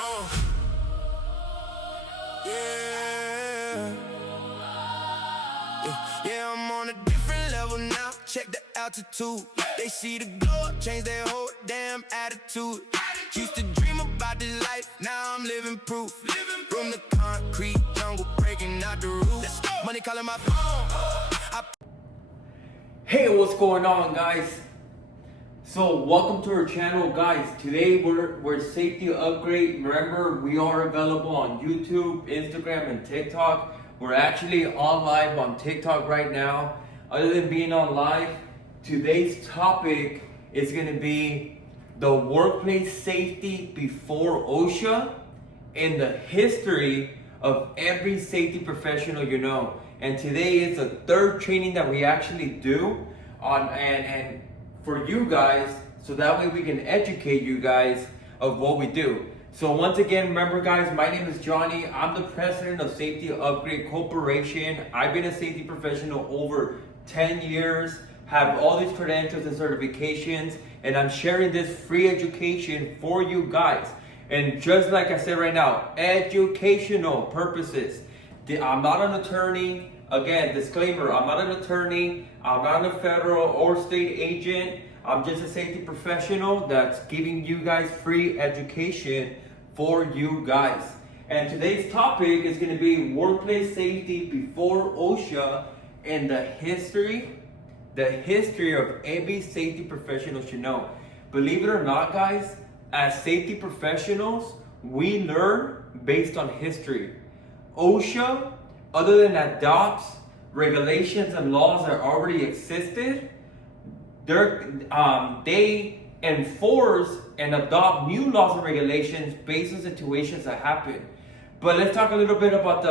Whoa. Yeah. Yeah, I'm on a different level now. Check the altitude. They see the glow up, change their whole damn attitude. Used to dream about this life, now I'm living proof. From the concrete jungle, breaking out the roof. Money calling my phone. Hey, what's going on, guys? So welcome to our channel, guys. Today we're Safety Upgrade. Remember, we are available on YouTube, Instagram, and TikTok. We're actually on live on TikTok right now. Other than being on live, today's topic is going to be the workplace safety before OSHA and the history of every safety professional you know. And today is the third training that we actually do on and for you guys, so that way we can educate you guys of what we do. So once again, remember guys, my name is Johnny. I'm the president of Safety Upgrade Corporation. I've been a safety professional over 10 years, have all these credentials and certifications, and I'm sharing this free education for you guys. And just like I said right now, educational purposes. I'm not an attorney. Again, disclaimer, I'm not an attorney. I'm not a federal or state agent. I'm just a safety professional that's giving you guys free education for you guys. And today's topic is going to be workplace safety before OSHA and the history of every safety professional should know. Believe it or not, guys, as safety professionals, we learn based on history. OSHA, other than adopts regulations and laws that already existed, they enforce and adopt new laws and regulations based on situations that happen. But let's talk a little bit about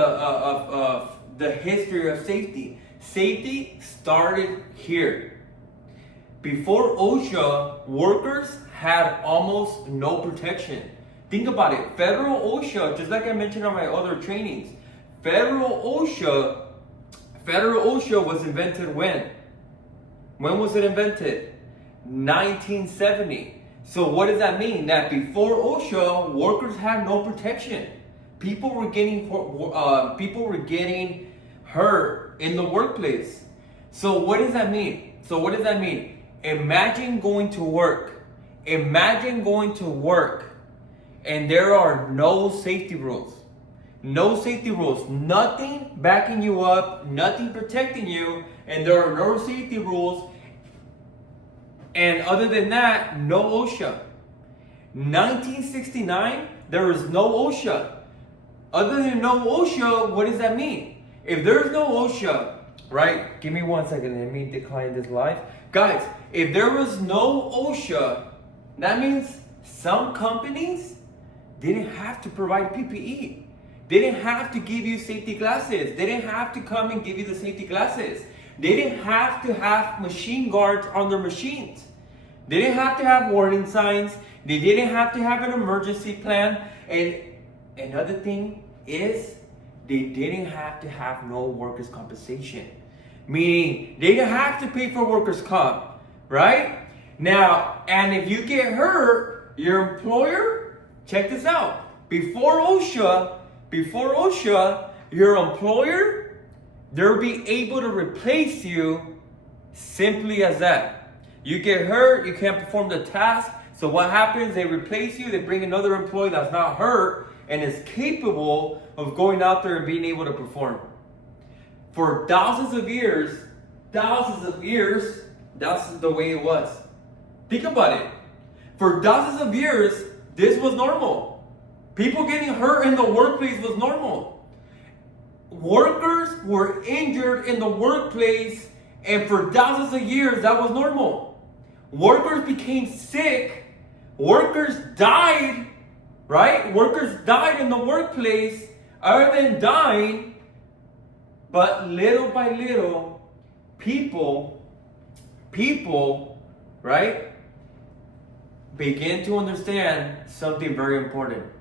the history of safety. Safety started here. Before OSHA, workers had almost no protection. Think about it. Federal OSHA, just like I mentioned on my other trainings, Federal OSHA was invented when? When was it invented? 1970. So what does that mean? That before OSHA, workers had no protection. People were getting hurt in the workplace. So what does that mean? Imagine going to work. And there are no safety rules. No safety rules, nothing backing you up, nothing protecting you, and there are no safety rules. And other than that, no OSHA. 1969, there was no OSHA. Other than no OSHA, what does that mean? If there's no OSHA, right? Give me 1 second, let me decline this live. Guys, if there was no OSHA, that means some companies didn't have to provide PPE. They didn't have to give you safety glasses. They didn't have to come and give you the safety glasses. They didn't have to have machine guards on their machines. They didn't have to have warning signs. They didn't have to have an emergency plan. And another thing is, they didn't have to have no workers' compensation. Meaning, they didn't have to pay for workers' comp, right? Now, and if you get hurt, your employer, check this out. Before OSHA, your employer, they'll be able to replace you simply as that. You get hurt, you can't perform the task. So what happens? They replace you, they bring another employee that's not hurt and is capable of going out there and being able to perform. For thousands of years, that's the way it was. Think about it. For thousands of years, this was normal. People getting hurt in the workplace was normal. Workers were injured in the workplace, and for thousands of years, that was normal. Workers became sick. Workers died, right? Workers died in the workplace. Other than dying, but little by little, people, right, begin to understand something very important.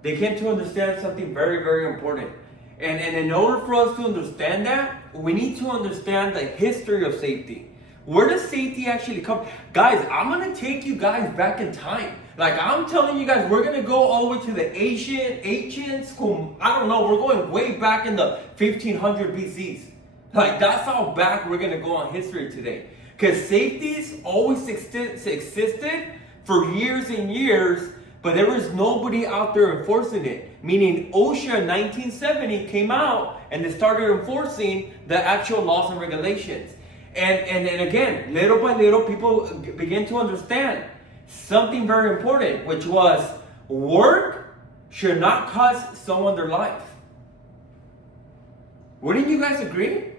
They came to understand something very, very important. And in order for us to understand that, we need to understand the history of safety. Where does safety actually come? Guys, I'm going to take you guys back in time. Like I'm telling you guys, we're going to go all the way to the ancients. I don't know, we're going way back in the 1500 BCs. Like that's how back we're going to go on history today. Because safety's always existed for years and years, but there was nobody out there enforcing it. Meaning OSHA in 1970 came out and they started enforcing the actual laws and regulations. And again, little by little, people begin to understand something very important, which was work should not cost someone their life. Wouldn't you guys agree?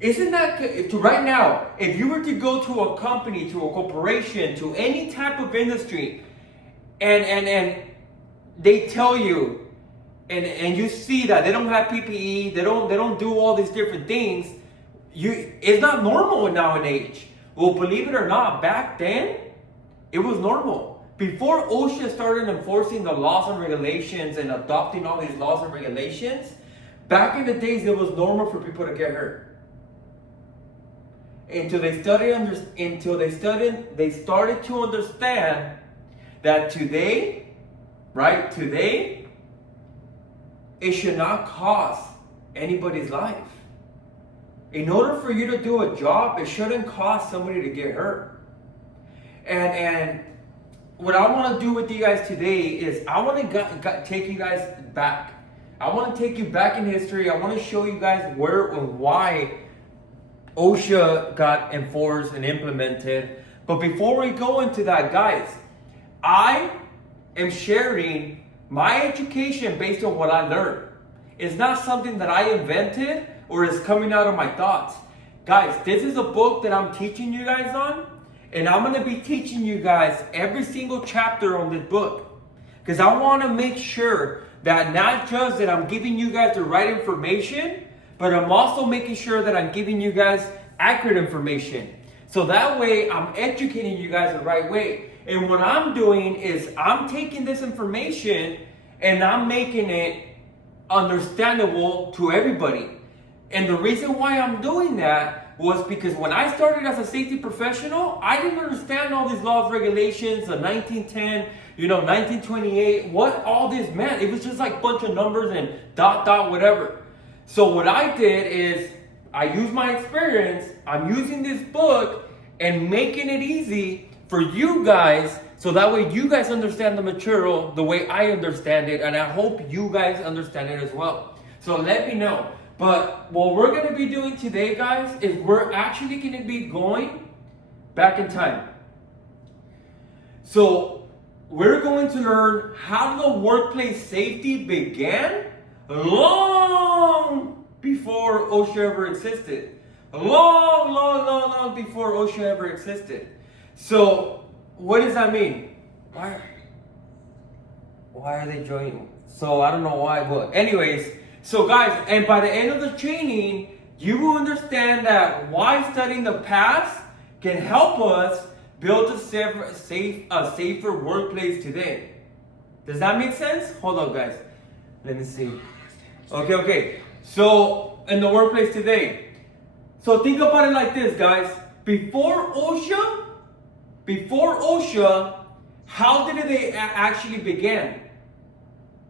Isn't that right now? If you were to go to a company, to a corporation, to any type of industry, and they tell you, and you see that they don't have PPE, they don't do all these different things. It's not normal nowadays. Well, believe it or not, back then, it was normal. Before OSHA started enforcing the laws and regulations and adopting all these laws and regulations, back in the days, it was normal for people to get hurt. Until they started to understand that today, it should not cost anybody's life. In order for you to do a job, it shouldn't cost somebody to get hurt. And what I want to do with you guys today is I want to take you guys back. I want to take you back in history. I want to show you guys where and why OSHA got enforced and implemented. But before we go into that, guys, I am sharing my education based on what I learned. It's not something that I invented or is coming out of my thoughts. Guys, this is a book that I'm teaching you guys on, and I'm going to be teaching you guys every single chapter on this book. Because I want to make sure that not just that I'm giving you guys the right information, but I'm also making sure that I'm giving you guys accurate information. So that way I'm educating you guys the right way. And what I'm doing is I'm taking this information and I'm making it understandable to everybody. And the reason why I'm doing that was because when I started as a safety professional, I didn't understand all these laws, regulations, the 1910, 1928, what all this meant. It was just like a bunch of numbers and dot, whatever. So what I did is I used my experience, I'm using this book and making it easy for you guys, so that way you guys understand the material the way I understand it, and I hope you guys understand it as well. So let me know. But what we're going to be doing today, guys, is we're actually going to be going back in time. So we're going to learn how the workplace safety began long before OSHA ever existed. Long before OSHA ever existed. So what does that mean? Why are they joining? So I don't know why, but anyways. So guys, and by the end of the training, you will understand that why studying the past can help us build a safer workplace today. Does that make sense? Hold on, guys. Let me see. Okay. So in the workplace today. So think about it like this, guys. Before OSHA, how did they actually begin?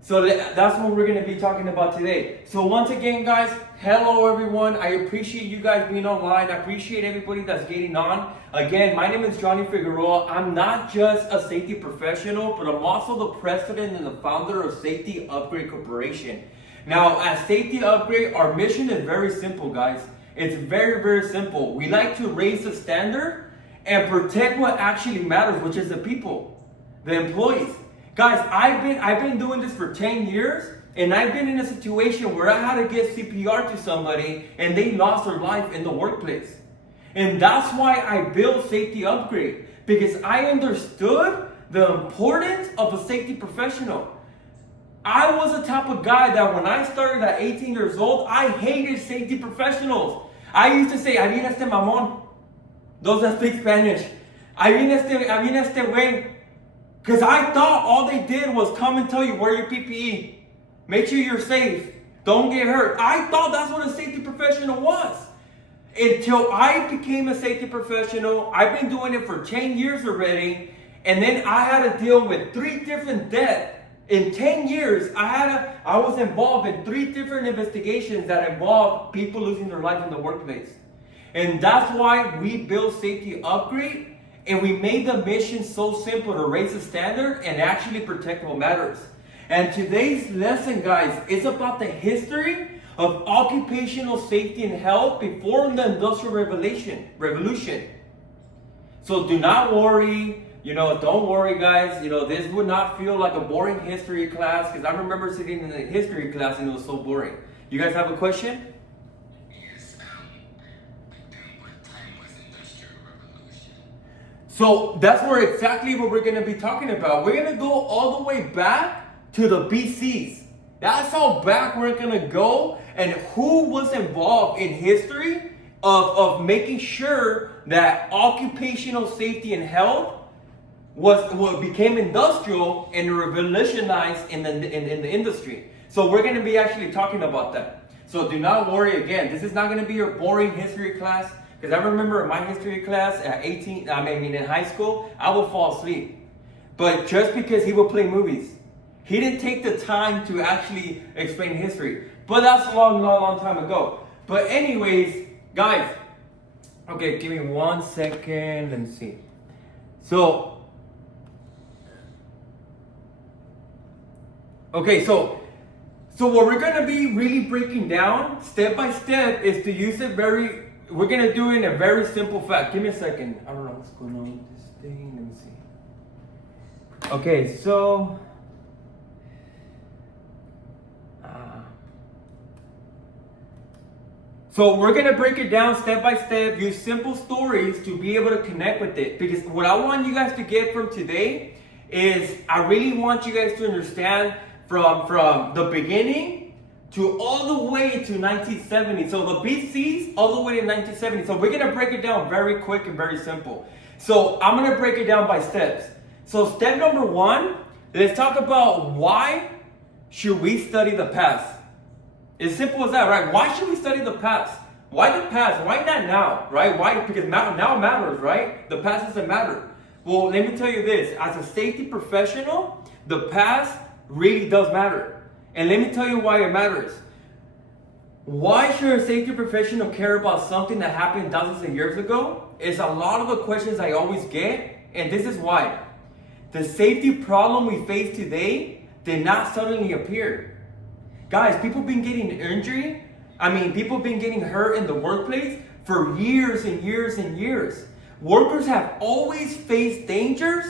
So that's what we're going to be talking about today. So once again, guys, hello everyone. I appreciate you guys being online. I appreciate everybody that's getting on. Again, my name is Johnny Figueroa. I'm not just a safety professional, but I'm also the president and the founder of Safety Upgrade Corporation. Now, at Safety Upgrade, our mission is very simple, guys. It's very, very simple. We like to raise the standard and protect what actually matters, which is the people, the employees. Guys, I've been doing this for 10 years, and I've been in a situation where I had to give CPR to somebody and they lost their life in the workplace. And that's why I built Safety Upgrade, because I understood the importance of a safety professional. I was the type of guy that when I started at 18 years old, I hated safety professionals. I used to say, "Ahí viene este mamón." Those that speak Spanish. "Ahí viene este güey." Because I thought all they did was come and tell you, wear your PPE. Make sure you're safe. Don't get hurt. I thought that's what a safety professional was. until I became a safety professional. I've been doing it for 10 years already. And then I had to deal with 3 different deaths. In 10 years, I was involved in 3 different investigations that involved people losing their life in the workplace. And that's why we built Safety Upgrade, and we made the mission so simple to raise the standard and actually protect what matters. And today's lesson, guys, is about the history of occupational safety and health before the Industrial Revolution. So do not worry. Don't worry, guys. This would not feel like a boring history class, because I remember sitting in the history class and it was so boring. You guys have a question? Yes. What time was the Industrial Revolution? So that's exactly what we're going to be talking about. We're going to go all the way back to the BCs. That's how back we're going to go, and who was involved in history of making sure that occupational safety and health became industrial and revolutionized in the industry. So we're going to be actually talking about that. So do not worry. Again, this is not going to be your boring history class, because I remember in my history class at in high school, I would fall asleep. But just because he would play movies, he didn't take the time to actually explain history. But that's a long time ago. But anyways, guys, okay, give me 1 second. Let me see. So what we're going to be really breaking down step by step is to use we're going to do it in a very simple fact. Give me a second. I don't know what's going on with this thing. Let me see. Okay, so we're going to break it down step by step, use simple stories to be able to connect with it. Because what I want you guys to get from today is I really want you guys to understand from the beginning to all the way to 1970. So the BCs all the way to 1970. So we're going to break it down very quick and very simple. So I'm going to break it down by steps. So step number 1, let's talk about why should we study the past. It's simple as that, right? Why should we study the past? Why the past? Why not now, right? Why? Because now matters, right? The past doesn't matter. Well, let me tell you this. As a safety professional, the past really does matter. And let me tell you why it matters. Why should a safety professional care about something that happened thousands of years ago? It's a lot of the questions I always get, and this is why. The safety problem we face today did not suddenly appear. Guys, people been getting injury. People been getting hurt in the workplace for years and years and years. Workers have always faced dangers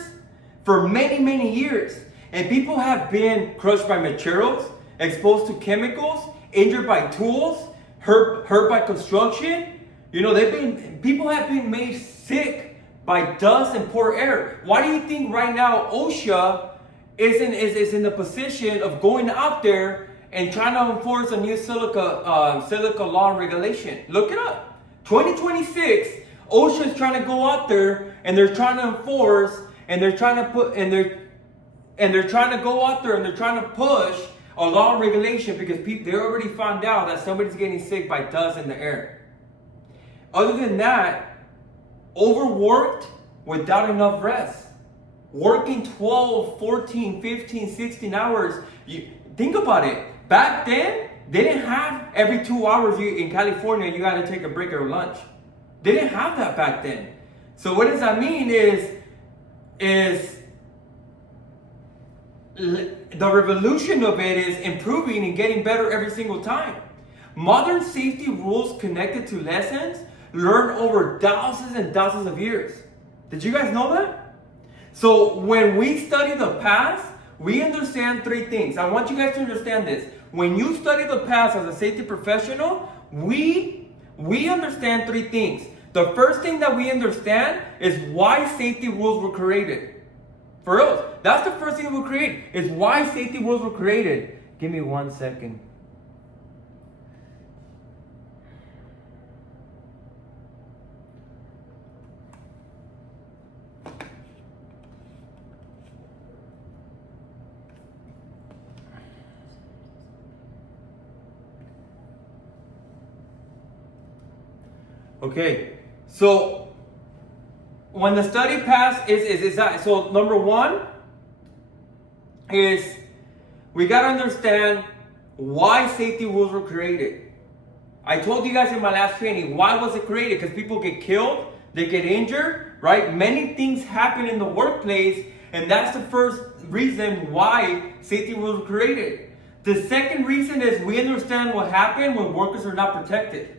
for many, many years. And people have been crushed by materials, exposed to chemicals, injured by tools, hurt by construction. People have been made sick by dust and poor air. Why do you think right now OSHA is in the position of going out there and trying to enforce a new silica law and regulation? Look it up. 2026, OSHA is trying to go out there and they're trying to enforce and they're trying to go out there and they're trying to push a law and regulation because they already found out that somebody's getting sick by dust in the air. Other than that, overworked without enough rest. Working 12, 14, 15, 16 hours. Think about it. Back then, they didn't have every 2 hours in California you got to take a break or lunch. They didn't have that back then. So what does that mean is the revolution of it is improving and getting better every single time. Modern safety rules connected to lessons learned over thousands and thousands of years. Did you guys know that? So when we study the past, we understand 3 things. I want you guys to understand this. When you study the past as a safety professional, we understand 3 things. The first thing that we understand is why safety rules were created. For us, that's the first thing we create, is why safety rules were created. Give me 1 second. Okay, so when the study passed is that, so number one is we got to understand why safety rules were created. I told you guys in my last training, why was it created? Because people get killed, they get injured, right? Many things happen in the workplace, and that's the first reason why safety rules were created. The second reason is we understand what happened when workers are not protected.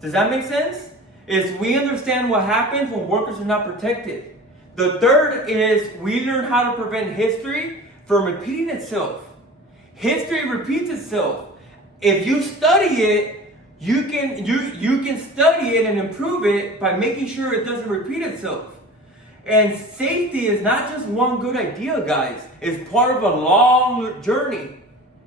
Does that make sense? Is we understand what happens when workers are not protected. The third is we learn how to prevent history from repeating itself. History repeats itself. If you study it, you can study it and improve it by making sure it doesn't repeat itself. And safety is not just one good idea, guys. It's part of a long journey.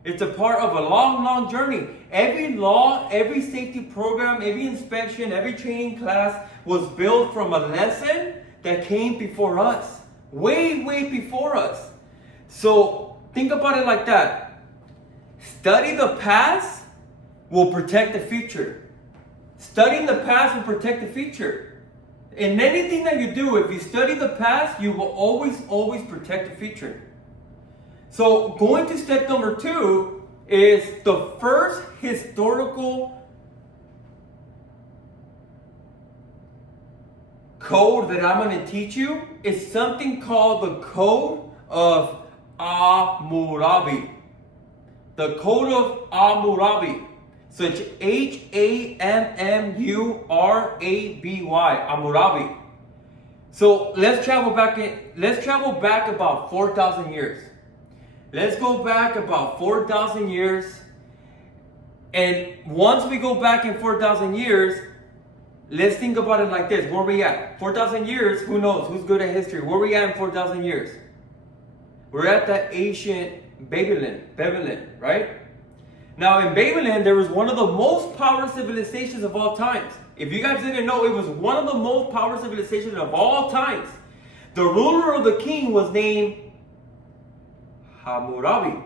It's a part of a long, long journey. Every law, every safety program, every inspection, every training class was built from a lesson that came before us. Way, way before us. So think about it like that. Study the past will protect the future. Studying the past will protect the future. In anything that you do, if you study the past, you will always, always protect the future. So going to step number 2 is the first historical code that I'm going to teach you is something called the Code of Hammurabi. The Code of Hammurabi. So it's Hammurabi. Hammurabi. So let's travel back about 4,000 years. Let's go back about 4,000 years. And once we go back in 4,000 years, let's think about it like this. Where are we at? 4,000 years, who knows? Who's good at history? Where are we at in 4,000 years? We're at the ancient Babylon, right? Now in Babylon, there was one of the most powerful civilizations of all times. If you guys didn't know, it was one of the most powerful civilizations of all times. The ruler of the king was named Hammurabi.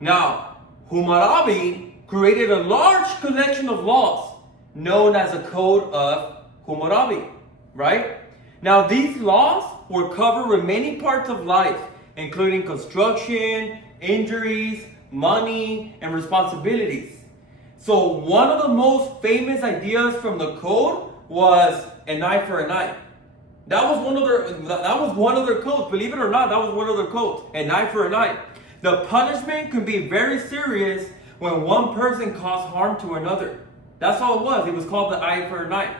Now, Hammurabi created a large collection of laws known as the Code of Hammurabi, right? Now, these laws were covered with many parts of life, including construction, injuries, money, and responsibilities. So one of the most famous ideas from the code was an eye for an eye. That was one of their codes. Believe it or not, that was one of their codes. An eye for an eye. The punishment could be very serious when one person caused harm to another. That's all it was. It was called the eye for an eye.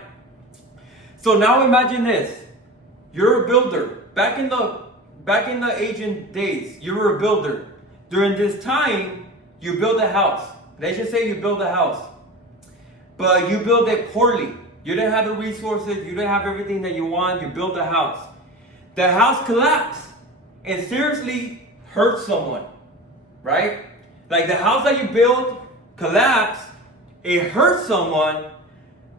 So now imagine this. You're a builder. Back in the ancient days, you were a builder. During this time, you build a house. Let's just say you build a house. But you build it poorly. You didn't have the resources. You didn't have everything that you want. You built a house. The house collapsed and seriously hurt someone, right? Like the house that you built collapsed. It hurt someone.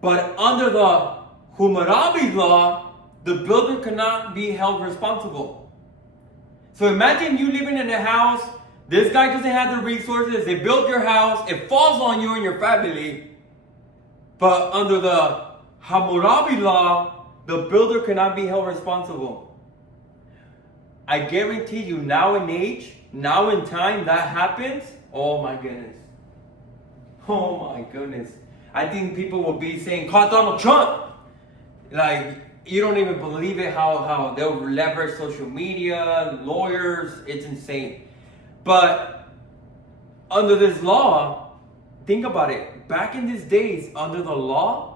But under the Hammurabi law, the builder cannot be held responsible. So imagine you living in a house. This guy doesn't have the resources. They built your house. It falls on you and your family. But under the Hammurabi law, the builder cannot be held responsible. I guarantee you, now in age, now in time, that happens. Oh my goodness. Oh my goodness. I think people will be saying, call Donald Trump. Like, you don't even believe it how they'll leverage social media, lawyers. It's insane. But under this law, think about it. Back in these days, under the law,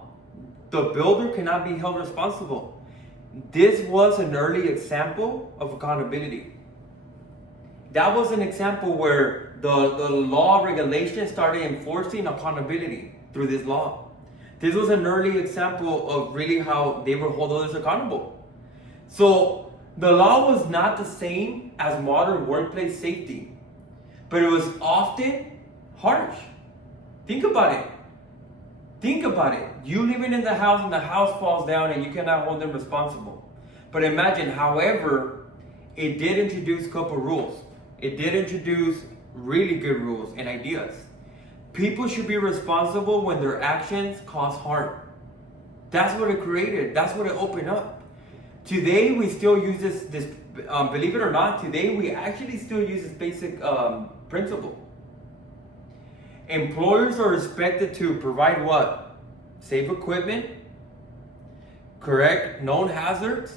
the builder cannot be held responsible. This was an early example of accountability. That was an example where the law regulation started enforcing accountability through this law. This was an early example of really how they would hold others accountable. So the law was not the same as modern workplace safety, but it was often harsh. Think about it. Think about it. You living in the house and the house falls down and you cannot hold them responsible. But imagine, however, it did introduce a couple rules. It did introduce really good rules and ideas. People should be responsible when their actions cause harm. That's what it created. That's what it opened up. Today we still use this believe it or not, today we actually still use this basic principle. Employers are expected to provide what? Safe equipment, correct known hazards,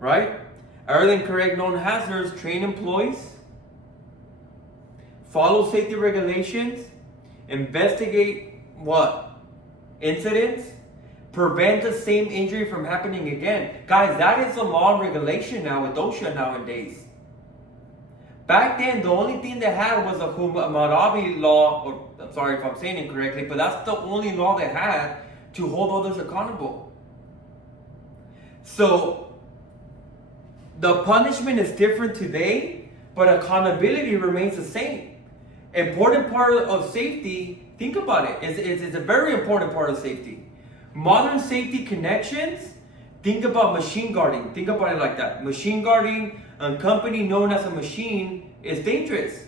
right? Other than correct known hazards, train employees, follow safety regulations, investigate what? Incidents, prevent the same injury from happening again. Guys, that is a law and regulation now with OSHA nowadays. Back then, the only thing they had was a Hammurabi law, or I'm sorry if I'm saying it correctly, but that's the only law they had to hold others accountable. So, the punishment is different today, but accountability remains the same. Important part of safety, think about it, it's a very important part of safety. Modern safety connections, think about machine guarding. Think about it like that. Machine guarding, a company known as a machine, is dangerous.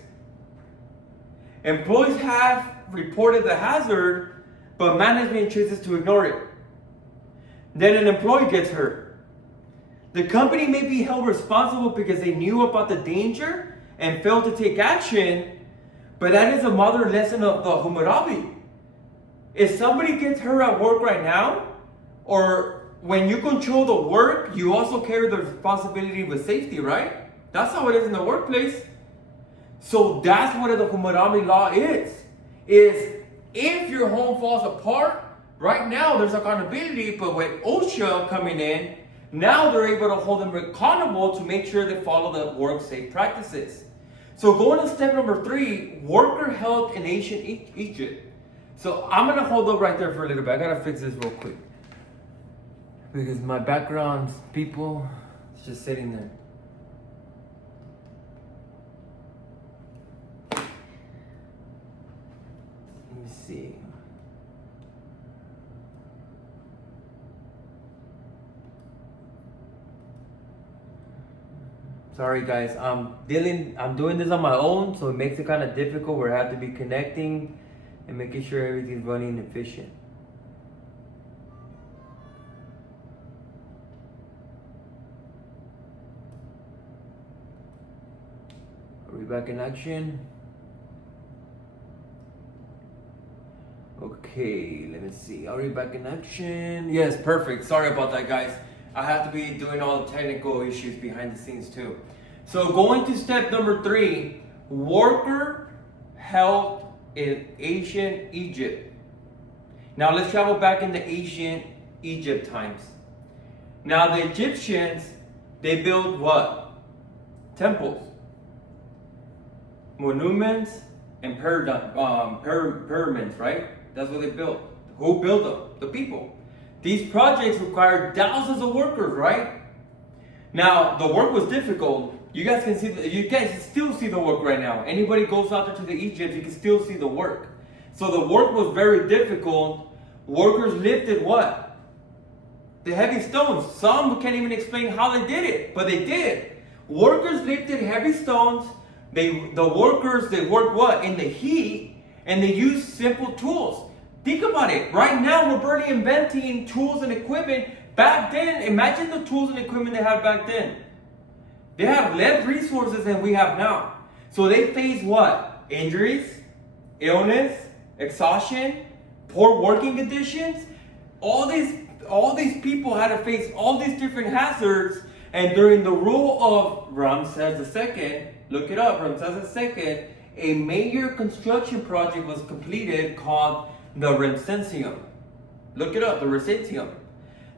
Employees have reported the hazard, but management chooses to ignore it. Then an employee gets hurt. The company may be held responsible because they knew about the danger and failed to take action, but that is a modern lesson of the Hammurabi. If somebody gets hurt at work right now, or when you control the work, you also carry the responsibility with safety, right? That's how it is in the workplace. So that's what the Hammurabi law is if your home falls apart, right now there's accountability, but with OSHA coming in, now they're able to hold them accountable to make sure they follow the work safe practices. So going to step number 3, worker health in ancient Egypt. So I'm going to hold up right there for a little bit. I got to fix this real quick. Because my background, people, it's just sitting there. Let me see. Sorry guys, I'm doing this on my own, so it makes it kind of difficult where I have to be connecting and making sure everything's running efficient. Are we back in action? Okay, let me see. Are we back in action? Yes, perfect. Sorry about that, guys. I have to be doing all the technical issues behind the scenes too. So going to step number 3, worker health in ancient Egypt. Now let's travel back into ancient Egypt times. Now the Egyptians, they built what? Temples, monuments, and pyramids, right? That's what they built. Who built them? The people. These projects required thousands of workers, right? Now the work was difficult. You guys can see, you guys still see the work right now. Anybody goes out there to the Egypt, you can still see the work. So the work was very difficult. Workers lifted what? The heavy stones. Some can't even explain how they did it, but they did. Workers lifted heavy stones. The workers worked what? In the heat, and they used simple tools. Think about it. Right now, we're barely inventing tools and equipment. Back then, imagine the tools and equipment they had back then. They have less resources than we have now. So they face what? Injuries, illness, exhaustion, poor working conditions. All these people had to face all these different hazards. And during the rule of Ramses II, look it up, Ramses II, a major construction project was completed called the Renaissance. Look it up, the Renaissance.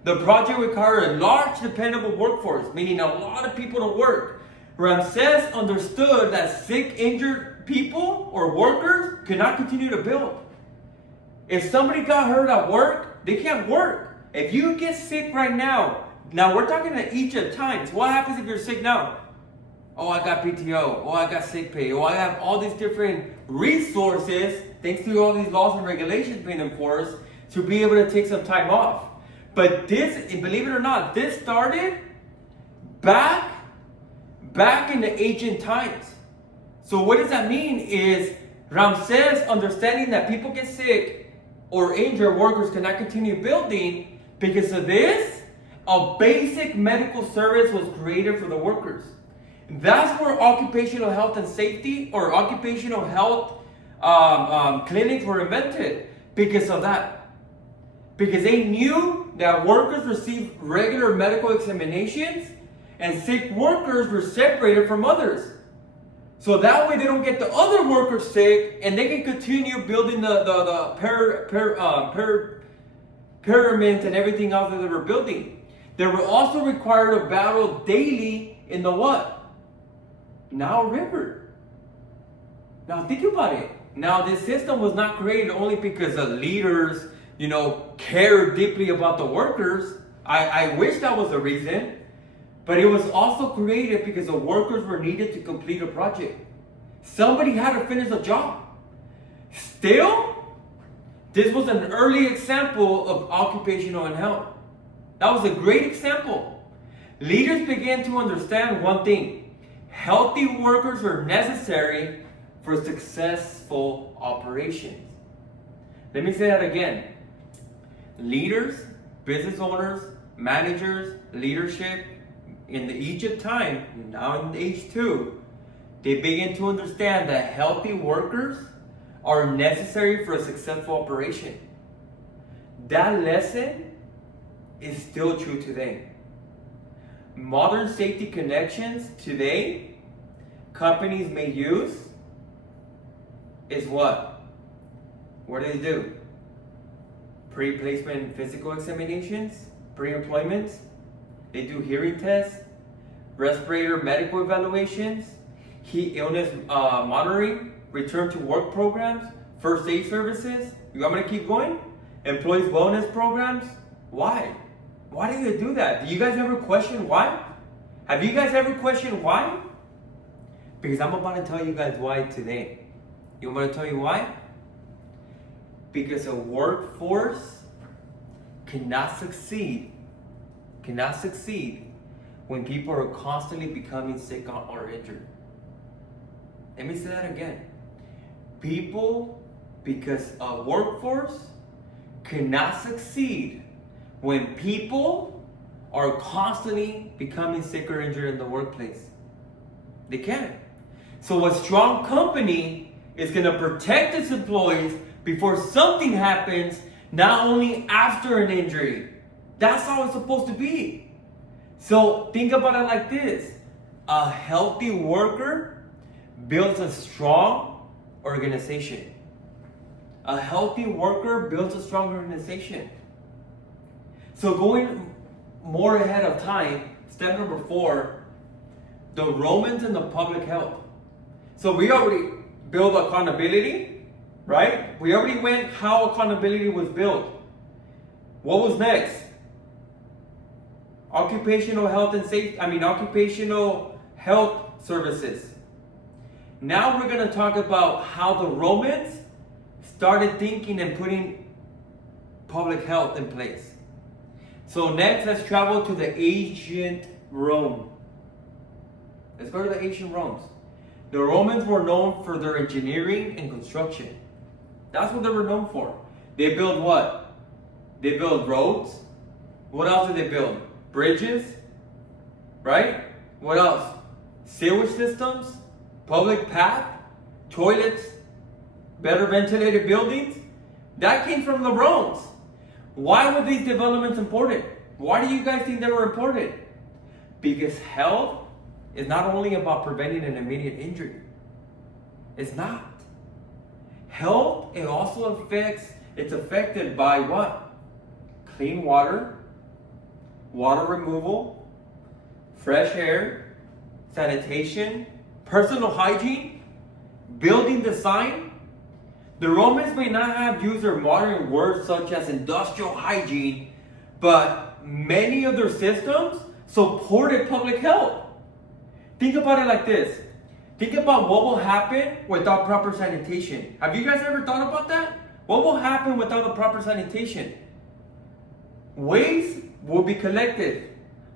The project required a large, dependable workforce, meaning a lot of people to work. Ramses understood that sick, injured people or workers could not continue to build. If somebody got hurt at work, they can't work. If you get sick right now we're talking to Egypt times. What happens if you're sick now? Oh, I got PTO. Oh, I got sick pay. Oh, I have all these different resources, thanks to all these laws and regulations being enforced, to be able to take some time off. But this, believe it or not, this started back in the ancient times. So what does that mean is Ramses understanding that people get sick, or injured workers cannot continue building. Because of this, a basic medical service was created for the workers. That's where occupational health and safety or occupational health clinics were invented, because of that. Because they knew that workers received regular medical examinations and sick workers were separated from others. So that way they don't get the other workers sick and they can continue building the pyramids and everything else that they were building. They were also required to battle daily in the what? Nile River. Now think about it. Now this system was not created only because the leaders, cared deeply about the workers. I wish that was the reason. But it was also created because the workers were needed to complete a project. Somebody had to finish a job. Still, this was an early example of occupational health. That was a great example. Leaders began to understand one thing. Healthy workers are necessary for successful operations. Let me say that again. Leaders, business owners, managers, leadership, in the age of time, now in age 2, they begin to understand that healthy workers are necessary for a successful operation. That lesson is still true today. Modern safety connections today, companies may use is what? What do they do? Pre-placement physical examinations, pre-employment. They do hearing tests, respirator medical evaluations, heat illness monitoring, return to work programs, first aid services. You want me to keep going? Employees wellness programs. Why? Why do they do that? Do you guys ever question why? Have you guys ever questioned why? Because I'm about to tell you guys why today. You want me to tell you why? Because a workforce cannot succeed when people are constantly becoming sick or injured. Let me say that again. Because a workforce cannot succeed when people are constantly becoming sick or injured in the workplace. They can't. So a strong company is going to protect its employees before something happens, not only after an injury. That's how it's supposed to be. So think about it like this. A healthy worker builds a strong organization. A healthy worker builds a strong organization. So going more ahead of time, step number 4, the Romans and the public health. So we already built accountability, right? We already went how accountability was built. What was next? Occupational health services. Now we're going to talk about how the Romans started thinking and putting public health in place. So next, let's travel to the ancient Rome. Let's go to the ancient Romans. The Romans were known for their engineering and construction. That's what they were known for. They built what? They built roads. What else did they build? Bridges, right? What else? Sewage systems, public path, toilets, better ventilated buildings. That came from the Romans. Why were these developments important? Why do you guys think they were important? Because health is not only about preventing an immediate injury. It's not. Health, it's affected by what? Clean water, water removal, fresh air, sanitation, personal hygiene, building design. The Romans may not have used their modern words such as industrial hygiene, but many of their systems supported public health. Think about it like this. Think about what will happen without proper sanitation. Have you guys ever thought about that? What will happen without the proper sanitation? Waste will be collected.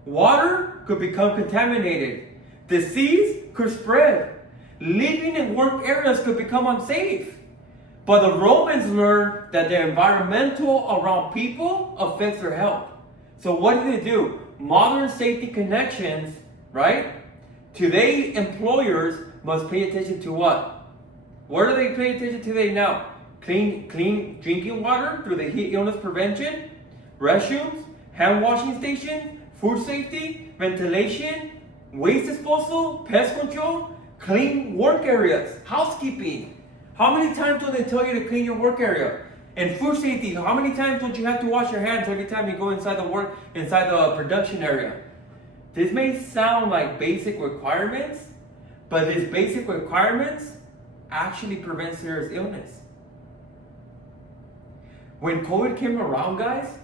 Water could become contaminated. Disease could spread. Living and work areas could become unsafe. But the Romans learned that the environmental around people affects their health. So what do? Modern safety connections, right? Today, employers must pay attention to what? What do they pay attention to today now? Clean drinking water through the heat illness prevention, restrooms, hand washing stations, food safety, ventilation, waste disposal, pest control, clean work areas, housekeeping. How many times do they tell you to clean your work area? And food safety, how many times don't you have to wash your hands every time you go inside the production area? This may sound like basic requirements, but these basic requirements actually prevent serious illness. When COVID came around, guys,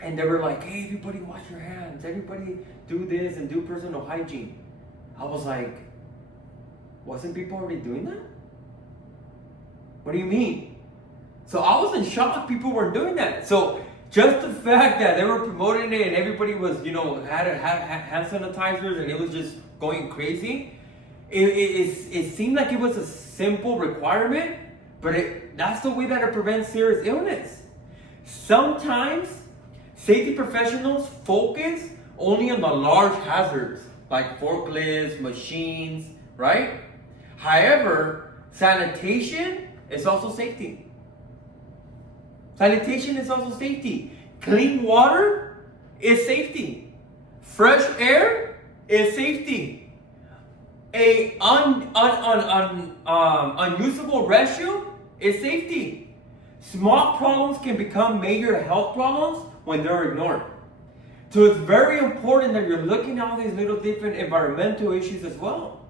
and they were like, hey, everybody wash your hands, everybody do this and do personal hygiene. I was like, wasn't people already doing that? What do you mean? So I was in shock people were doing that. So just the fact that they were promoting it and everybody was, had hand sanitizers and it was just going crazy, it seemed like it was a simple requirement, but that's the way that it prevents serious illness. Sometimes safety professionals focus only on the large hazards like forklifts, machines, right? However, sanitation is also safety. Sanitation is also safety. Clean water is safety. Fresh air is safety. A unusable restroom is safety. Small problems can become major health problems when they're ignored. So it's very important that you're looking at all these little different environmental issues as well.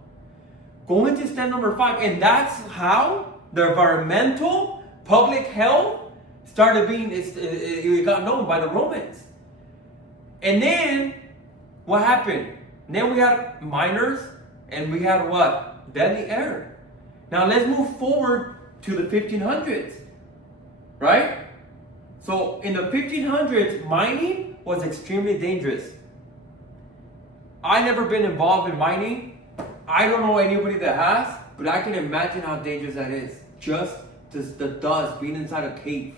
Going to step number 5, and that's how the environmental public health started being, it got known by the Romans. And then, what happened? Then we had miners, and we had what? Deadly air. Now let's move forward to the 1500s, right? So in the 1500s, mining was extremely dangerous. I never been involved in mining. I don't know anybody that has, but I can imagine how dangerous that is. Just the dust being inside a cave.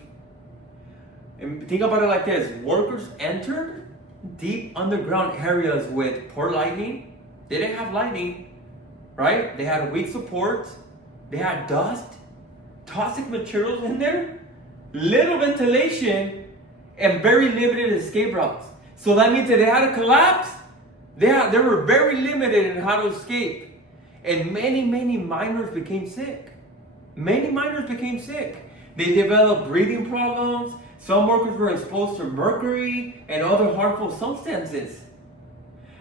And think about it like this. Workers entered deep underground areas with poor lighting. They didn't have lighting, right? They had weak support. They had dust, toxic materials in there, little ventilation, and very limited escape routes. So that means that they had to collapse. They were very limited in how to escape. And many miners became sick. Many miners became sick. They developed breathing problems. Some workers were exposed to mercury and other harmful substances.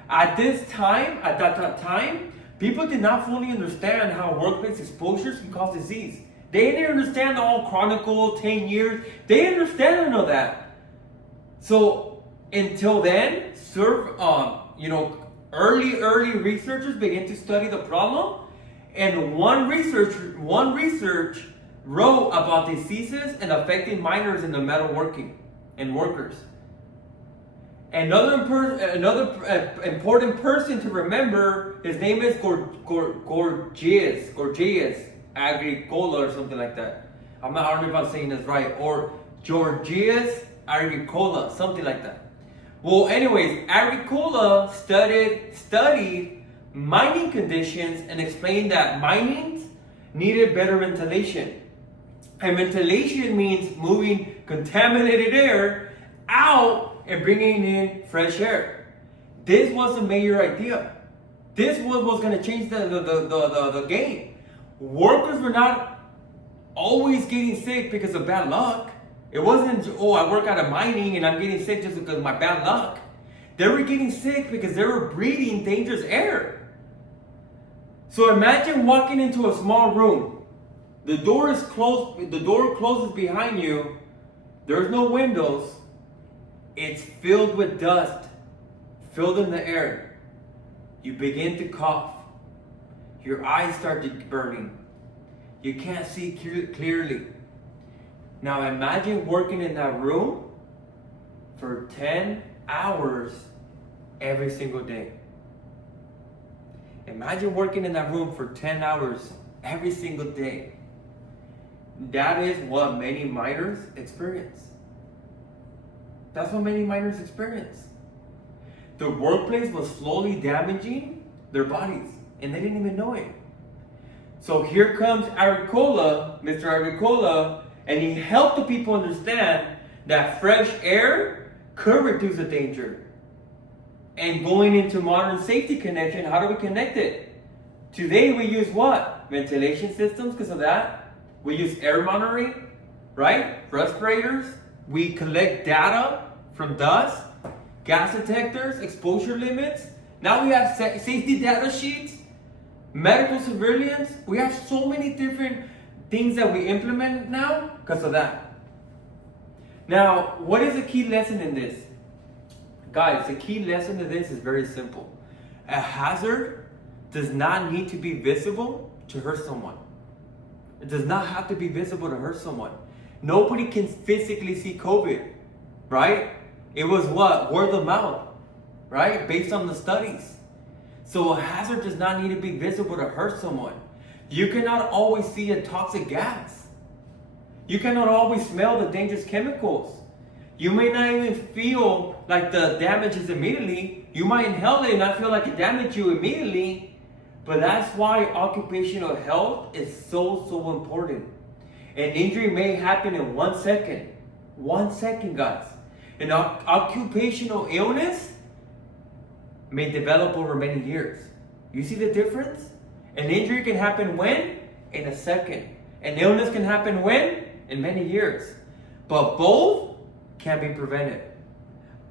At that time, people did not fully understand how workplace exposures can cause disease. They didn't understand the whole chronicle, 10 years. They didn't understand none of that. So until then, early researchers began to study the problem, and one research wrote about diseases and affecting miners in the metalworking and workers. Another important person to remember, his name is Gorgias Agricola or something like that. I don't know if I'm saying this right, or Georgius Agricola, something like that. Well, anyways, Agricola studied mining conditions and explained that mining needed better ventilation. And ventilation means moving contaminated air out and bringing in fresh air. This was a major idea. This was what's going to change the game. Workers were not always getting sick because of bad luck. It wasn't, I work out of mining and I'm getting sick just because of my bad luck. They were getting sick because they were breathing dangerous air. So imagine walking into a small room. The door is closed, the door closes behind you. There's no windows. It's filled with dust, filled in the air. You begin to cough. Your eyes start burning. You can't see clearly. Now imagine working in that room for 10 hours every single day. Imagine working in that room for 10 hours every single day. That is what many miners experience. That's what many miners experience. The workplace was slowly damaging their bodies, and they didn't even know it. So here comes Agricola, Mr. Agricola, and he helped the people understand that fresh air could reduce the danger. And going into modern safety connection, how do we connect it? Today we use what? Ventilation systems because of that. We use air monitoring, right? Respirators. We collect data from dust, gas detectors, exposure limits. Now we have safety data sheets, medical surveillance. We have so many different things that we implement now because of that. Now, what is the key lesson in this? Guys, the key lesson in this is very simple. A hazard does not need to be visible to hurt someone. It does not have to be visible to hurt someone. Nobody can physically see COVID, right? It was what? Word of mouth, right? Based on the studies. So a hazard does not need to be visible to hurt someone. You cannot always see a toxic gas. You cannot always smell the dangerous chemicals. You may not even feel like the damage is immediately. You might inhale it and not feel like it damaged you immediately. But that's why occupational health is so important. An injury may happen in 1 second. 1 second, guys. An occupational illness may develop over many years. You see the difference? An injury can happen when? In a second. An illness can happen when? In many years. But both can be prevented.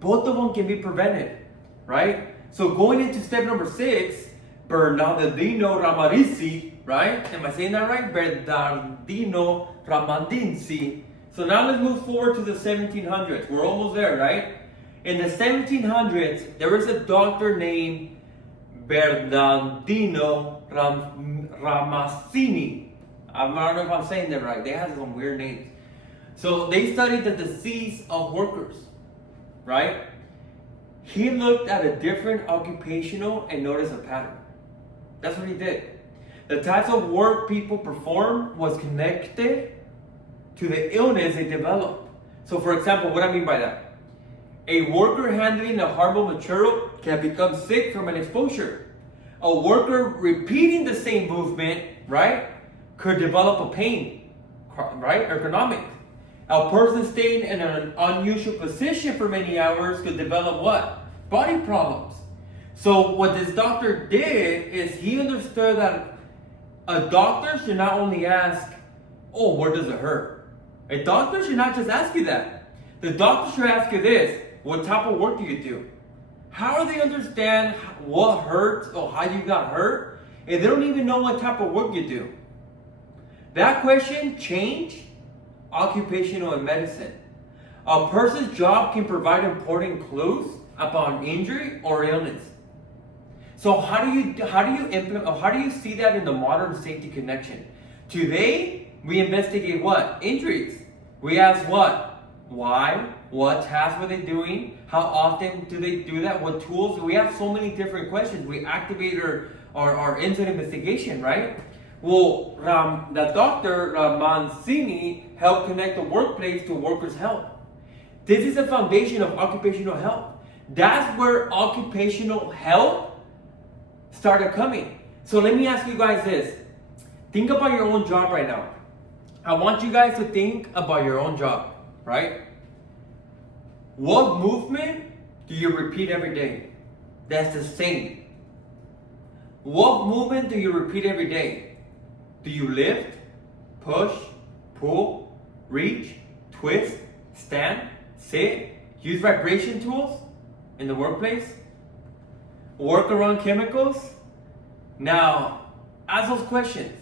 Both of them can be prevented, right? So going into step number 6, Bernardino Ramazzini, right? Am I saying that right? Bernardino Ramazzini. So now let's move forward to the 1700s. We're almost there, right? In the 1700s, there was a doctor named Bernardino Ramazzini. I don't know if I'm saying that right. They have some weird names. So they studied the disease of workers, right? He looked at a different occupational and noticed a pattern. That's what he did. The types of work people perform was connected to the illness they developed. So for example, what I mean by that? A worker handling a harmful material can become sick from an exposure. A worker repeating the same movement, right, could develop a pain, right, ergonomic. A person staying in an unusual position for many hours could develop what? Body problems. So what this doctor did is he understood that a doctor should not only ask, oh, where does it hurt? A doctor should not just ask you that. The doctor should ask you this, what type of work do you do? How do they understand what hurts or how you got hurt if they don't even know what type of work you do? That question changed occupational and medicine. A person's job can provide important clues about injury or illness. So how do you implement, or how do you see that in the modern safety connection? Today, we investigate what? Injuries. We ask what? Why? What tasks were they doing? How often do they do that? What tools? We have so many different questions. We activate our incident investigation, right? Well, the doctor, Ramazzini, helped connect the workplace to workers' health. This is the foundation of occupational health. That's where occupational health started coming. So let me ask you guys this. Think about your own job right now. I want you guys to think about your own job, right? What movement do you repeat every day? That's the same. What movement do you repeat every day? Do you lift, push, pull, reach, twist, stand, sit, use vibration tools in the workplace? Work around chemicals? Now, ask those questions.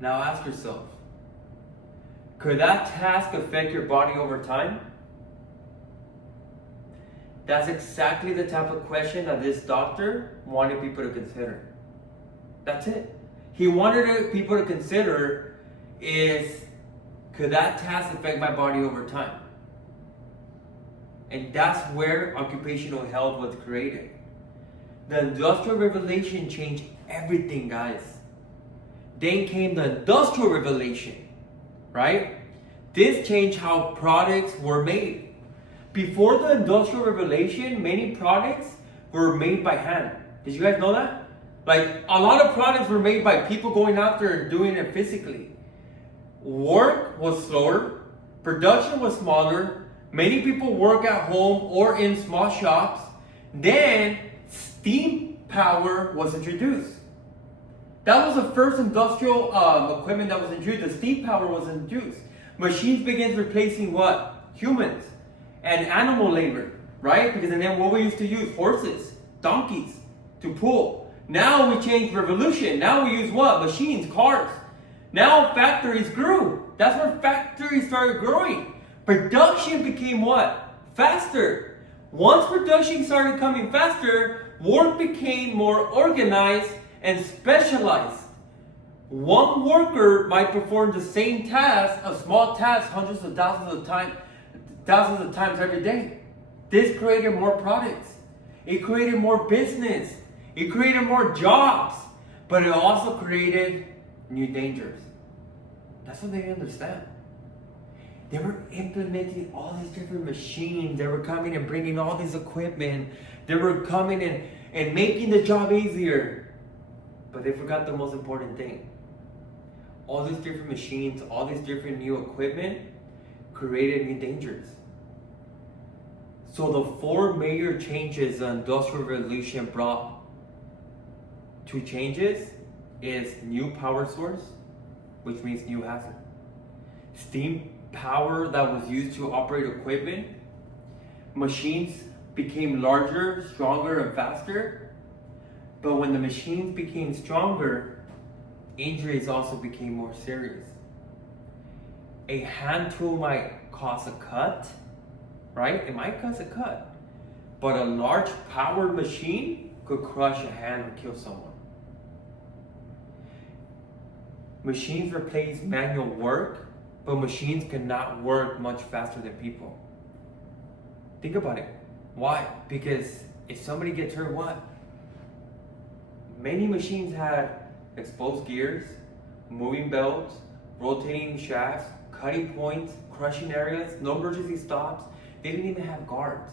Now ask yourself, could that task affect your body over time? That's exactly the type of question that this doctor wanted people to consider. That's it. He wanted people to consider is, could that task affect my body over time? And that's where occupational health was created. The Industrial Revolution changed everything, guys. then came the Industrial Revolution, right? This changed how products were made. Before the Industrial Revolution, many products were made by hand. Did you guys know that? Like, a lot of products were made by people going out there and doing it physically. Work was slower, production was smaller, many people work at home or in small shops. Then steam power was introduced. That was the first industrial equipment that was introduced. The steam power was introduced. Machines began replacing what? Humans and animal labor, right? Because then what we used to use? Horses, donkeys to pull. Now we changed revolution. Now we use what? Machines, cars. Now factories grew. That's where factories started growing. Production became what? Faster. Once production started coming faster, work became more organized and specialized. One worker might perform the same task, a small task, hundreds of thousands of times every day. This created more products. It created more business. It created more jobs. But it also created new dangers. That's what they didn't understand. They were implementing all these different machines. They were coming and bringing all this equipment. They were coming and making the job easier. But they forgot the most important thing. All these different machines, all these different new equipment created new dangers. So the four major changes the Industrial Revolution brought, two changes, is new power source, which means new hazard. Steam power that was used to operate equipment. Machines became larger, stronger, and faster. But when the machines became stronger, injuries also became more serious. A hand tool might cause a cut, right? It might cause a cut. But a large powered machine could crush a hand and kill someone. Machines replace manual work, but machines cannot work much faster than people. Think about it. Why? Because if somebody gets hurt, what? Many machines had exposed gears, moving belts, rotating shafts, cutting points, crushing areas, no emergency stops. They didn't even have guards.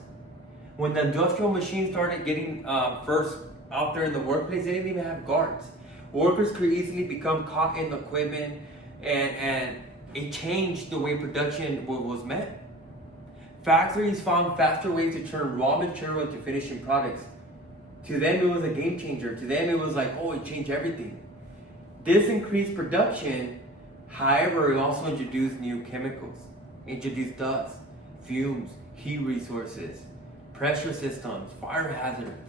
When the industrial machines started getting first out there in the workplace, they didn't even have guards. Workers could easily become caught in the equipment, and it changed the way production was met. Factories found faster ways to turn raw material into finishing products. To them, it was a game changer. To them, it was like, oh, it changed everything. This increased production, however, it also introduced new chemicals, introduced dust, fumes, heat resources, pressure systems, fire hazards,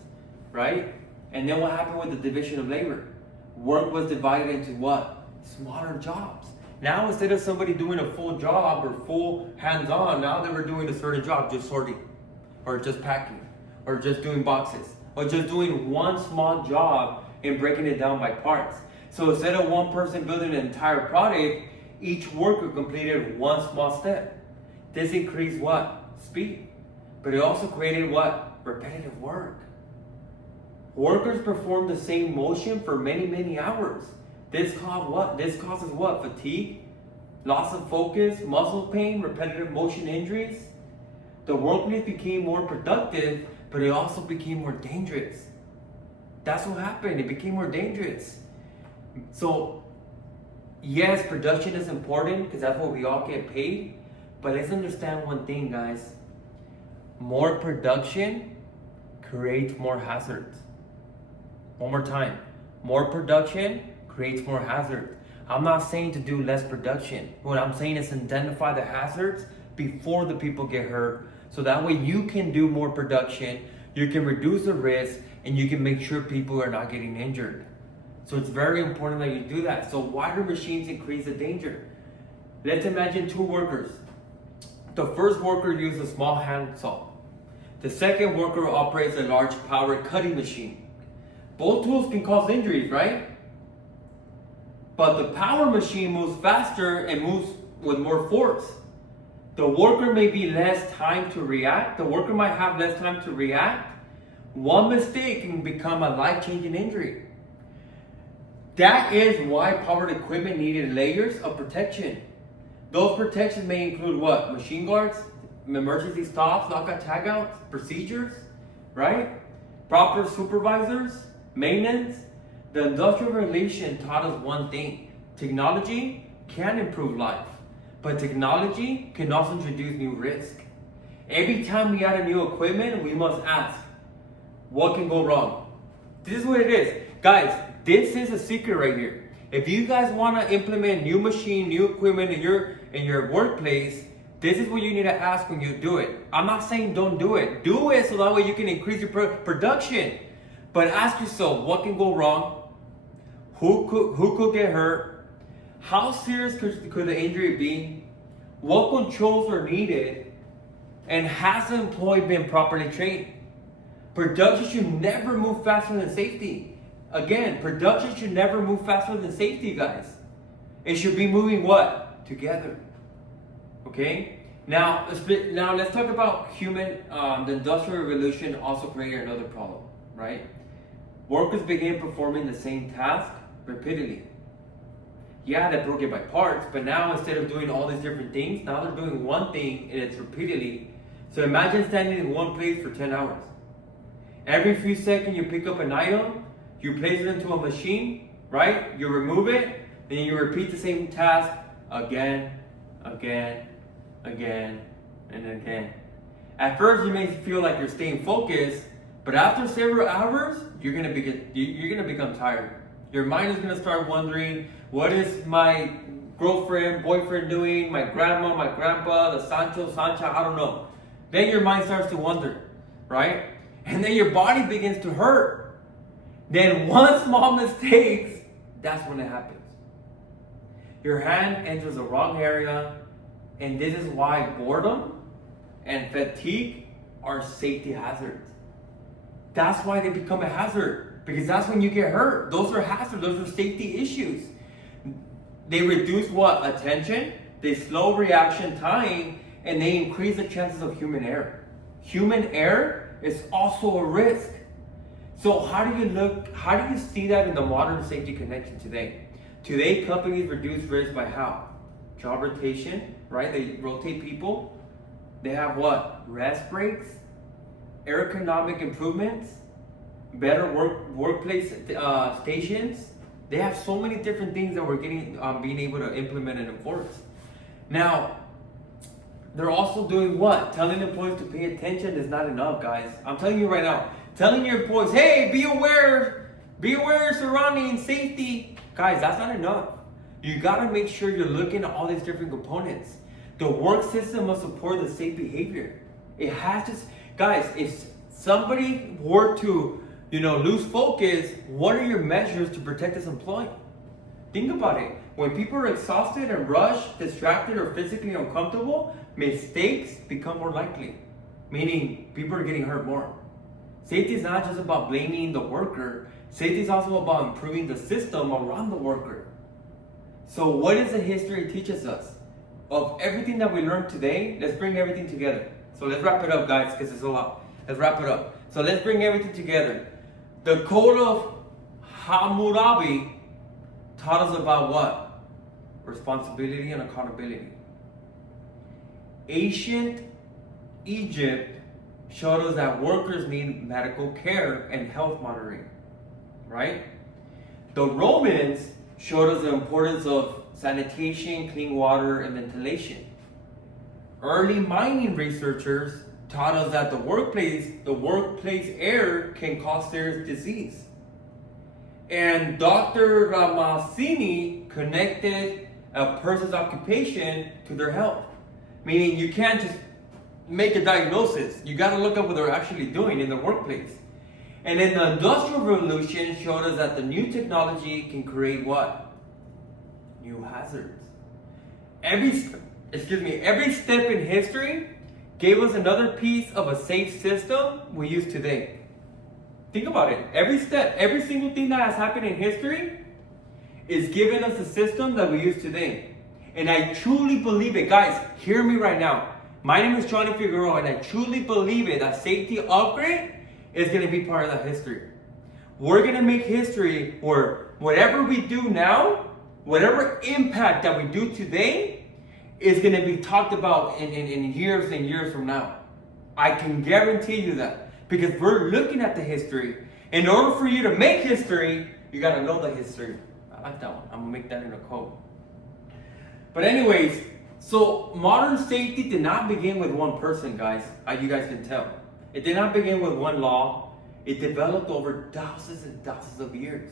right? And then what happened with the division of labor? Work was divided into what? Smaller jobs. Now instead of somebody doing a full job or full hands-on, now they were doing a certain job, just sorting, or just packing, or just doing boxes, or just doing one small job and breaking it down by parts. So instead of one person building an entire product, each worker completed one small step. This increased what? Speed. But it also created what? Repetitive work. Workers perform the same motion for many, many hours. This causes what? This causes what? Fatigue, loss of focus, muscle pain, repetitive motion injuries. The workplace became more productive, but it also became more dangerous. That's what happened. It became more dangerous. So, yes, production is important because that's what we all get paid. But let's understand one thing, guys. More production creates more hazards. One more time. More production creates more hazards. I'm not saying to do less production. What I'm saying is identify the hazards before the people get hurt. So that way you can do more production, you can reduce the risk, and you can make sure people are not getting injured. So it's very important that you do that. So why do machines increase the danger? Let's imagine two workers. The first worker uses a small hand saw. The second worker operates a large powered cutting machine. Both tools can cause injuries, right? But the power machine moves faster and moves with more force. The worker may be less time to react. The worker might have less time to react. One mistake can become a life-changing injury. That is why powered equipment needed layers of protection. Those protections may include what? Machine guards, emergency stops, lockout tagouts, procedures, right? Proper supervisors, maintenance. The Industrial Revolution taught us one thing. Technology can improve life, but technology can also introduce new risk. Every time we add a new equipment, we must ask, what can go wrong? This is what it is. Guys, this is a secret right here. If you guys want to implement new machine, new equipment in your workplace, this is what you need to ask when you do it. I'm not saying don't do it. Do it so that way you can increase your production. But ask yourself, what can go wrong? Who could get hurt? How serious could the injury be? What controls are needed? And has the employee been properly trained? Production should never move faster than safety. Again, production should never move faster than safety, guys. It should be moving what? Together. Okay? Now let's talk about the Industrial Revolution also created another problem, right? Workers began performing the same task repeatedly. Yeah, they broke it by parts, but now instead of doing all these different things, now they're doing one thing and it's repeatedly. So imagine standing in one place for 10 hours. Every few seconds you pick up an item, you place it into a machine, right? You remove it, then you repeat the same task again, and again. At first you may feel like you're staying focused, but after several hours, you're gonna become tired. Your mind is gonna start wondering, what is my girlfriend, boyfriend doing, my grandma, my grandpa, the Sancha, I don't know. Then your mind starts to wonder, right? And then your body begins to hurt. Then one small mistake, that's when it happens. Your hand enters the wrong area, and this is why boredom and fatigue are safety hazards. That's why they become a hazard, because that's when you get hurt. Those are hazards, those are safety issues. They reduce what? Attention, they slow reaction time, and they increase the chances of human error. Human error is also a risk. So how do you see that in the modern safety connection today? Today, companies reduce risk by how? Job rotation, right? They rotate people. They have what? Rest breaks, ergonomic improvements, better workplace stations. They have so many different things that we're being able to implement and enforce. Now, they're also doing what? Telling employees to pay attention is not enough, guys. I'm telling you right now. Telling your employees, hey, be aware surrounding safety. Guys, that's not enough. You gotta make sure you're looking at all these different components. The work system must support the safe behavior. It has to, guys, if somebody were to, lose focus, what are your measures to protect this employee? Think about it. When people are exhausted and rushed, distracted, or physically uncomfortable, mistakes become more likely. Meaning, people are getting hurt more. Safety is not just about blaming the worker. Safety is also about improving the system around the worker. So what does the history teaches us? Of everything that we learned today, let's bring everything together. So let's wrap it up, guys, because it's a lot. Let's wrap it up. So let's bring everything together. The Code of Hammurabi taught us about what? Responsibility and accountability. Ancient Egypt showed us that workers need medical care and health monitoring, right? The Romans showed us the importance of sanitation, clean water, and ventilation. Early mining researchers taught us that the workplace air can cause serious disease. And Dr. Ramazzini connected a person's occupation to their health. Meaning you can't just make a diagnosis. You got to look up what they're actually doing in the workplace. And then the Industrial Revolution showed us that the new technology can create what? New hazards. Every step in history gave us another piece of a safe system we use today. Think about it. Every step, every single thing that has happened in history is giving us a system that we use today. And I truly believe it. Guys, hear me right now. My name is Johnny Figueroa, and I truly believe it that Safety Upgrade is going to be part of that history. we're gonna make history where whatever we do now, whatever impact that we do today, is gonna be talked about in years and years from now. I can guarantee you that. Because we're looking at the history. In order for you to make history, you gotta know the history. I like that one. I'm gonna make that in a quote. But anyways, so modern safety did not begin with one person, guys. You guys can tell. It did not begin with one law. It developed over thousands and thousands of years.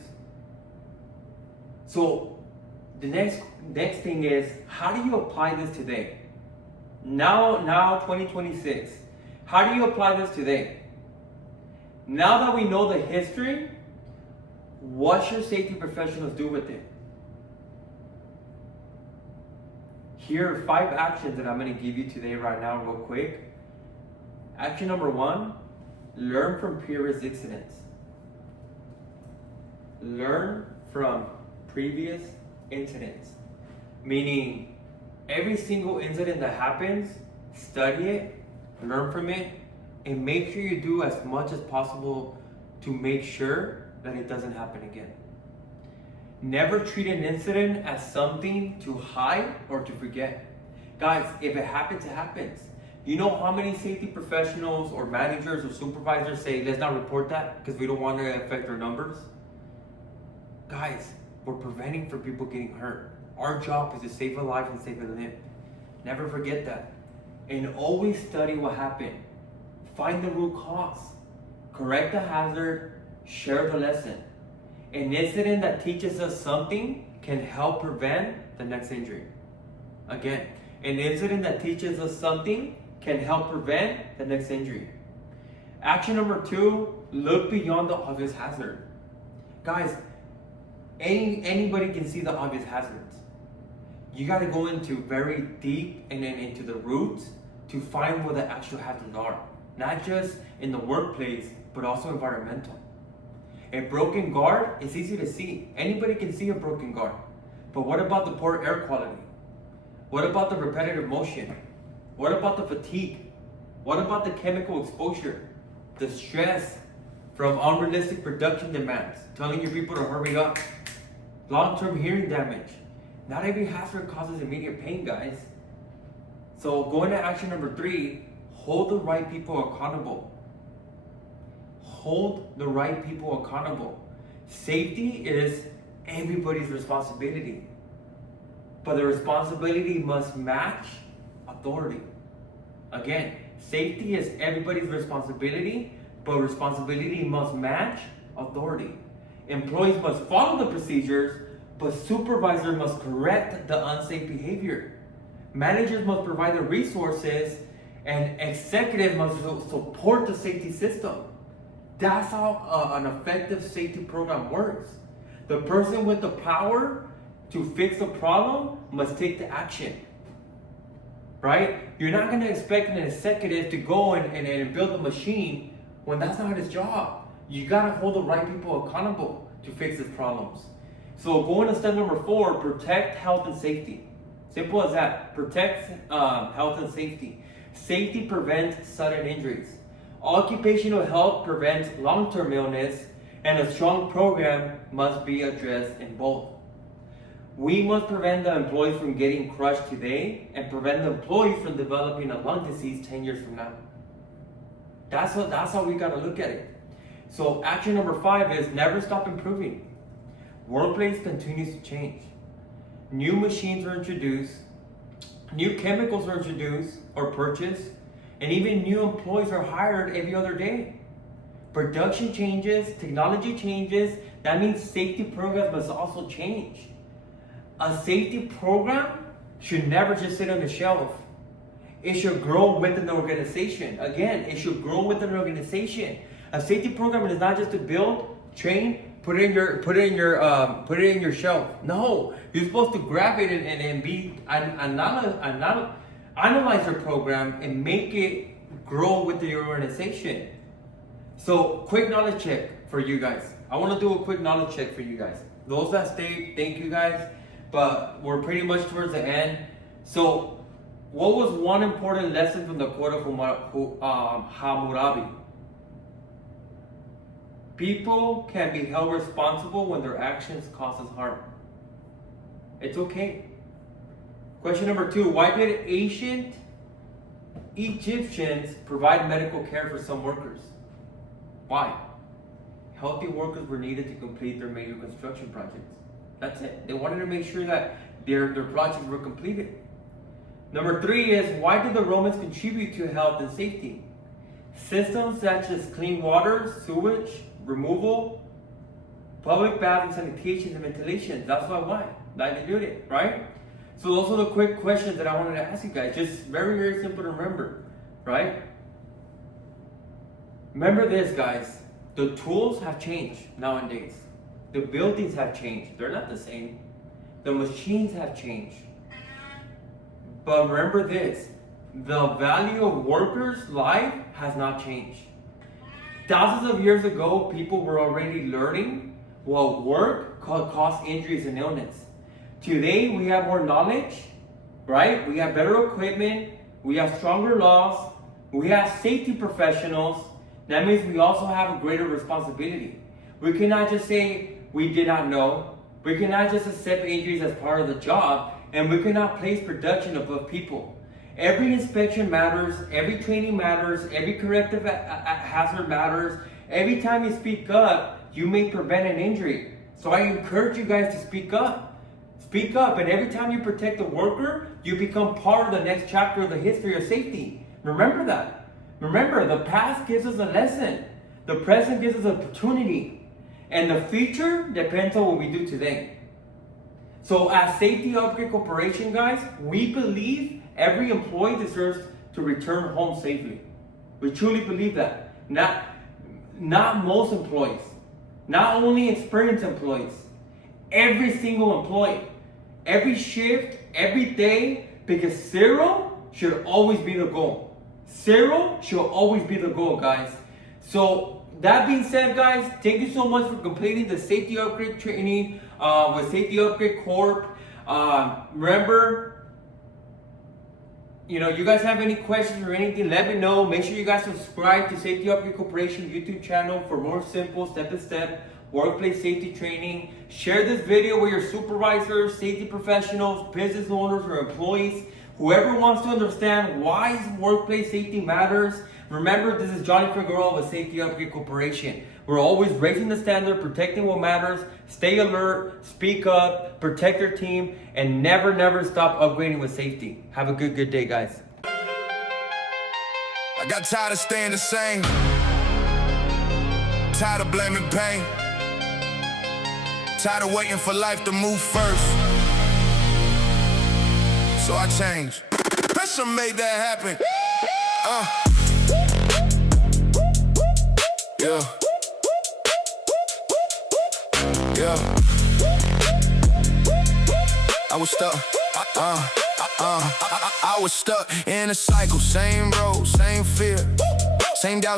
So the next thing is, how do you apply this today? Now 2026. How do you apply this today? Now that we know the history, what should safety professionals do with it? Here are 5 actions that I'm going to give you today right now real quick. Action number 1, learn from previous incidents. Learn from previous incidents. Meaning, every single incident that happens, study it, learn from it, and make sure you do as much as possible to make sure that it doesn't happen again. Never treat an incident as something to hide or to forget. Guys, if it happens, it happens. You know how many safety professionals or managers or supervisors say, let's not report that because we don't want to affect our numbers? Guys, we're preventing from people getting hurt. Our job is to save a life and save a limb. Never forget that. And always study what happened. Find the root cause. Correct the hazard. Share the lesson. An incident that teaches us something can help prevent the next injury. Again, an incident that teaches us something can help prevent the next injury. Action number 2, look beyond the obvious hazard. Guys, anybody can see the obvious hazards. You got to go into very deep and then into the roots to find where the actual hazards are. Not just in the workplace, but also environmental. A broken guard is easy to see. Anybody can see a broken guard. But what about the poor air quality? What about the repetitive motion? What about the fatigue? What about the chemical exposure? The stress from unrealistic production demands, telling your people to hurry up. Long-term hearing damage. Not every hazard causes immediate pain, guys. So going to action number 3, hold the right people accountable. Hold the right people accountable. Safety is everybody's responsibility. But the responsibility must match authority. Again, safety is everybody's responsibility, but responsibility must match authority. Employees must follow the procedures, but supervisors must correct the unsafe behavior. Managers must provide the resources, and executives must support the safety system. That's how an effective safety program works. The person with the power to fix a problem must take the action. Right? You're not going to expect an executive to go and build a machine when that's not his job. You got to hold the right people accountable to fix his problems. So going to step number 4, protect health and safety. Simple as that. Protect health and safety. Safety prevents sudden injuries. Occupational health prevents long-term illness, and a strong program must be addressed in both. We must prevent the employees from getting crushed today and prevent the employees from developing a lung disease 10 years from now. That's how we got to look at it. So action number 5 is never stop improving. Workplace continues to change. New machines are introduced, new chemicals are introduced or purchased, and even new employees are hired every other day. Production changes, technology changes, that means safety programs must also change. A safety program should never just sit on the shelf. It should grow within the organization. Again, it should grow within an organization. A safety program is not just to build, train, put it in your shelf. No, you're supposed to grab it analyze your program and make it grow with your organization. So, quick knowledge check for you guys. I want to do a quick knowledge check for you guys. Those that stayed, thank you guys. But we're pretty much towards the end. So, what was one important lesson from the Code of Hammurabi? People can be held responsible when their actions cause us harm. It's okay. Question number 2, why did ancient Egyptians provide medical care for some workers? Why? Healthy workers were needed to complete their major construction projects. That's it. They wanted to make sure that their projects were completed. Number 3 is, why did the Romans contribute to health and safety? Systems such as clean water, sewage, removal, public baths and sanitation and ventilation. That's why they did it, right? So those are the quick questions that I wanted to ask you guys. Just very, very simple to remember, right? Remember this, guys. The tools have changed nowadays. The buildings have changed. They're not the same. The machines have changed. But remember this. The value of workers' life has not changed. Thousands of years ago, people were already learning what work could cause injuries and illness. Today, we have more knowledge, right? We have better equipment. We have stronger laws. We have safety professionals. That means we also have a greater responsibility. We cannot just say we did not know. We cannot just accept injuries as part of the job, and we cannot place production above people. Every inspection matters, every training matters, every corrective hazard matters. Every time you speak up, you may prevent an injury. So I encourage you guys to speak up. Speak up, and every time you protect a worker, you become part of the next chapter of the history of safety. Remember that. Remember, the past gives us a lesson. The present gives us an opportunity. And the future depends on what we do today. So as Safety Upgrade Corporation, guys, we believe every employee deserves to return home safely. We truly believe that. Not most employees. Not only experienced employees. Every single employee. Every shift, every day, because 0 should always be the goal. 0 should always be the goal, guys. So that being said, guys, thank you so much for completing the Safety Upgrade training with Safety Upgrade Corp. Remember, you guys have any questions or anything, let me know. Make sure you guys subscribe to Safety Upgrade Corporation YouTube channel for more simple step-by-step workplace safety training. Share this video with your supervisors, safety professionals, business owners, or employees. Whoever wants to understand why workplace safety matters. Remember, this is Johnny Figueroa with Safety Upgrade Corporation. We're always raising the standard, protecting what matters. Stay alert, speak up, protect your team, and never, never stop upgrading with safety. Have a good day, guys. I got tired of staying the same. Tired of blaming pain. Tired of waiting for life to move first. So I changed. Pressure made that happen. Yeah. I was stuck. I was stuck in a cycle. Same road, same fear, same doubt.